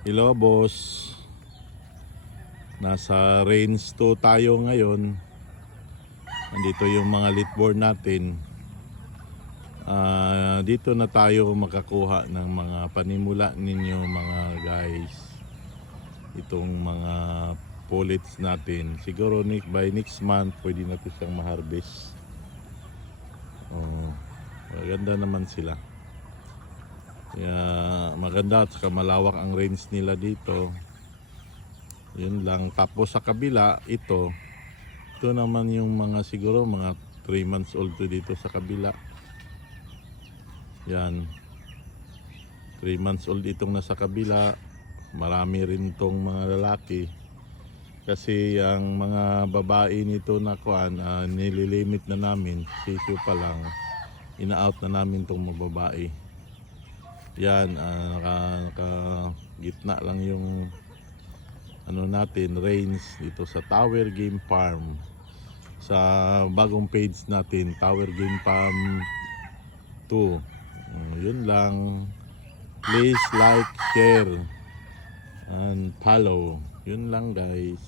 Hello boss, nasa range 2 tayo ngayon. Nandito yung mga litborn natin. Dito na tayo makakuha ng mga panimula ninyo mga guys. Itong mga pullets natin. Siguro by next month pwede natin siyang ma-harvest. Maganda naman sila. Kaya maganda at saka malawak ang range nila dito. Yun lang. Tapos sa kabila, ito naman yung mga siguro mga 3 months old to dito sa kabila. Yan. 3 months old itong nasa kabila. Marami rin tong mga lalaki. Kasi ang mga babae nito na kuan, nililimit na namin. Sisyo pa lang. Ina-out na namin tong mga babae. Yan, naka gitna lang yung ano natin, range dito sa Tower Game Farm. Sa bagong page natin, Tower Game Farm 2. Yun lang. Please like, share, and follow. Yun lang guys.